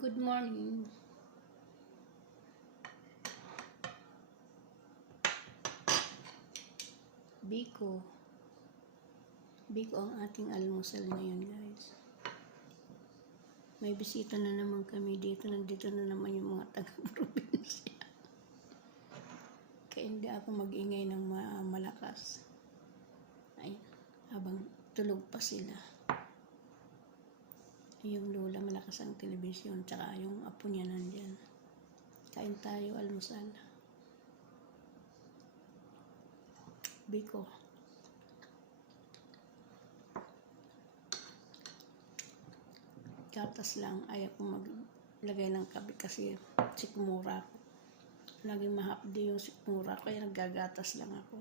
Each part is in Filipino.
Good morning, Biko. Biko ang ating almusal ngayon, guys. May bisita na naman kami dito. Nandito na naman yung mga taga-probinsya. Kaya hindi ako mag-ingay ng malakas. Ayan, habang tulog pa sila. Yung lola, malakas ang telebisyon. Tsaka yung apo niya nandyan. Kain tayo, almusal. Biko. Gatas lang. Ayaw ko maglagay ng kape kasi sikmura ko. Laging mahapdi yung sikmura ko. Kaya naggagatas lang ako.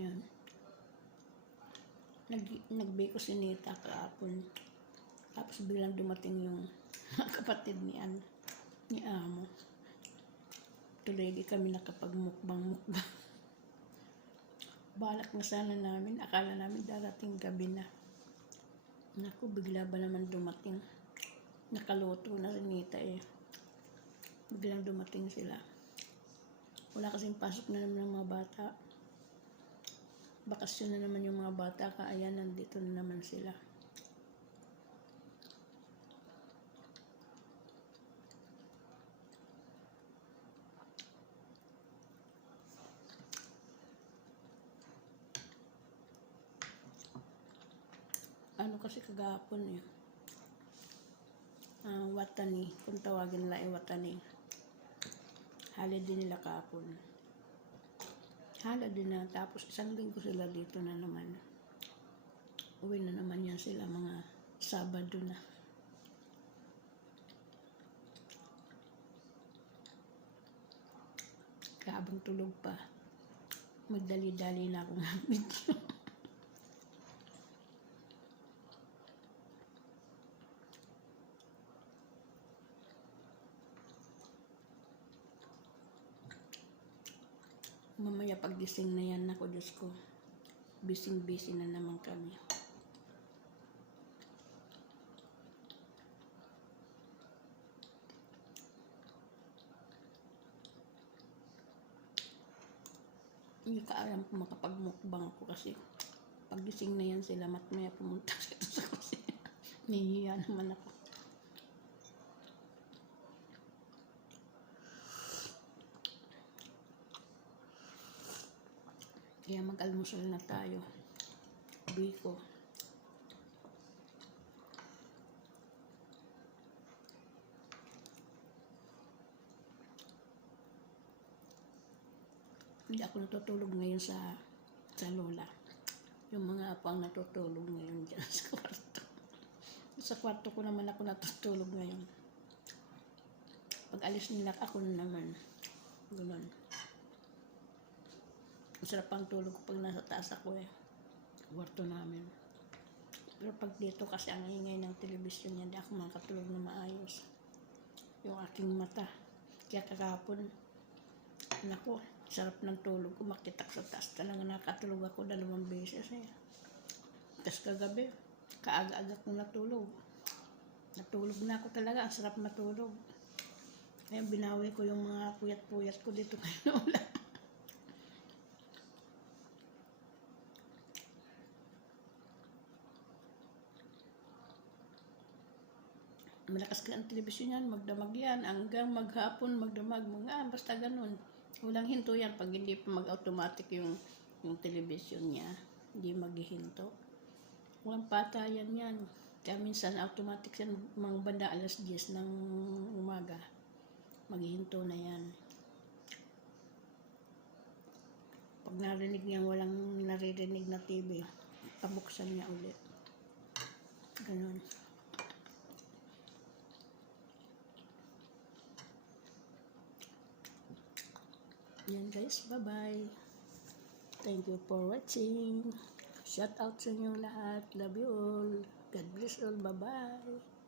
Ayan. Nagbiko si Nita kahapon. Tapos biglang dumating yung kapatid ni Amo. Tuloy kami nakapagmukbang. Balak na sana namin. Akala namin darating gabi na. Naku, bigla ba naman dumating. Nakaluto na rin Nita eh. Biglang dumating sila. Wala kasing pasok na naman ng mga bata. Bakasyon na naman yung mga bata, kaya nandito na naman sila. Ano kasi kagahapon eh. Watani, kung tawagin nila ay Watani. Holiday nila kahapon. Holiday na, tapos isang linggo sila dito na naman. Uwi na naman yan sila mga Sabado na. Habang tulog pa, magdali-dali na akong video. Mamaya paggising na yan ako, Diyos ko. Busy na naman kami. Hindi ka alam kung makapagmukbang ako kasi paggising na yan sila, matmaya pumunta sa kusina. Nahihiya naman ako. Kaya mag-almusal na tayo. Biko. Hindi ako natutulog ngayon sa lola. Yung mga apang natutulog ngayon dyan sa kwarto. Sa kwarto ko naman ako natutulog ngayon. Pag alis nila ako na naman. Ganun. Masarap ang tulog ko pag nasa taas ako eh. Kwarto namin. Pero pag dito kasi ang ingay ng telebisyon niya, hindi ako makatulog na maayos. Yung aking mata. Kaya kakapon, naku, sarap ng tulog ko. Makitak sa taas talaga nakatulog ako 2 beses eh. Tapos kagabi, kaaga-aga kong natulog. Natulog na ako talaga. Ang sarap matulog. Kaya binawi ko yung mga puyat-puyat ko dito kay Lola. Malakas ka ang telebisyon yan, magdamag yan, hanggang maghapon magdamag, basta ganun. Walang hinto yan pag hindi pa mag-automatic yung telebisyon niya, hindi maghihinto. Walang patayan yan. Kaya minsan automatic yan, mga banda 10:00 ng umaga, maghihinto na yan. Pag narinig niya walang naririnig na TV, pabuksan niya ulit. Ganun. Yan guys, bye-bye. Thank you for watching. Shout out sa inyong lahat. Love you all. God bless all. Bye-bye.